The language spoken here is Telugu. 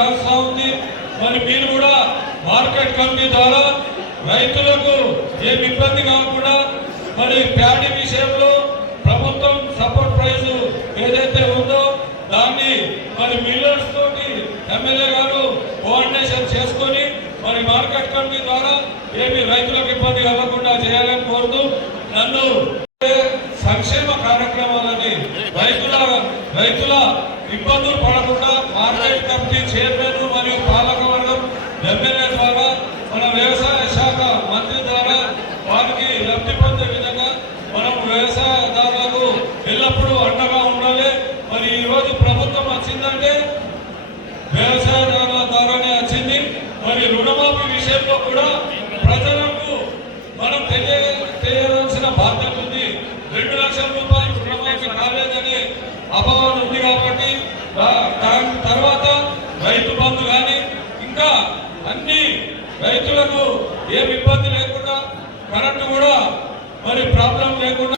రాస్తా ఉంది. మరి మీరు కూడా మార్కెట్ కమిటీ ద్వారా రైతులకు ఏమి ఇబ్బంది కాకుండా మరి ప్యాడీ విషయంలో ప్రభుత్వం సపోర్ట్ ప్రైస్ ఏదైతే ఉందో దాన్ని మరి మిల్లర్స్ తోటి ఎమ్మెల్యే గారు కోఆర్డినేషన్ చేసుకొని మరి మార్కెట్ కమిటీ ద్వారా ఏమి రైతులకు ఇబ్బంది కలగకుండా చేయాలని కోరుతూ నన్ను సంక్షేమ కార్యక్రమాలని రైతుల ఇబ్బందులు పడకుండా మార్కెట్ కమిటీ చైర్మన్ మరియు పాలకవర్గం ఎమ్మెల్యే ద్వారా మన వ్యవసాయ శాఖ మంత్రి ద్వారా వారికి లబ్ధి పొందే విధంగా మనం వ్యవసాయదారులకు ఎల్లప్పుడూ అండగా ఉండాలి. మరి ఈ రోజు ప్రభుత్వం వచ్చిందంటే వ్యవసాయదారుల ద్వారానే వచ్చింది. మరి రుణమాఫీ విషయంలో కూడా ప్రజలకు మనం తెలియవలసిన బాధ్యత ఉంది. 2 లక్షల రూపాయలు రుణమాఫీ కాలేదని అభావం ఉంది కాబట్టి దాని తర్వాత రైతు బంధు కానీ ఇంకా అన్ని రైతులకు ఏమి ఇబ్బంది లేకుండా కరెంటు కూడా మరి ప్రాబ్లం లేకుండా